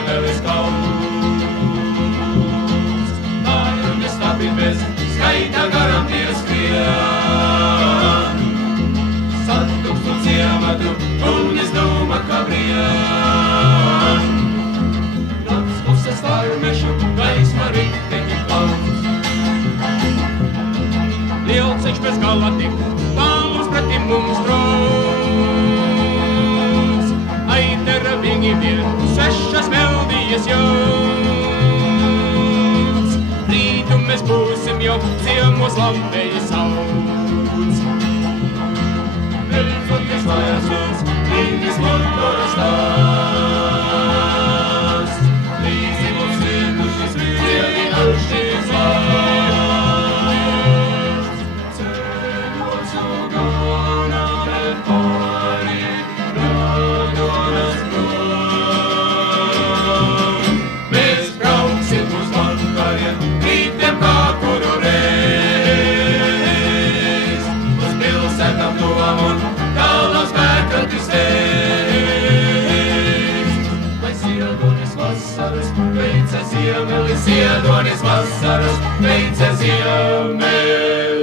ziemelis kauns. Mājumi stabi bez skaita garam pieskrien. Satukstu ciematu un izdūma kabrien. Nāc puses tāju mešu, gaisma riteņi klauns. Lielceļš bez gala tik, tālums pretim mums draugs. Aitera viņi vien, svešas melodijas jauns. Rītu mēs būsim jau ciemos lampeļi sauc. Beidzoties mājās mums, līdis motora stāsts. Līdzi mums vienušas, cielinošas valsts. Ceļos ugana bet pāri, Rādonas prom. Mēs brauksim uz vakariem, rītiem kā kuru reiz. Uz pilsētām tuvām un kalnām spēkati steigts. Lai ziedonis vasaras veica ziemelis, ziedonis vasaras veica ziemelis.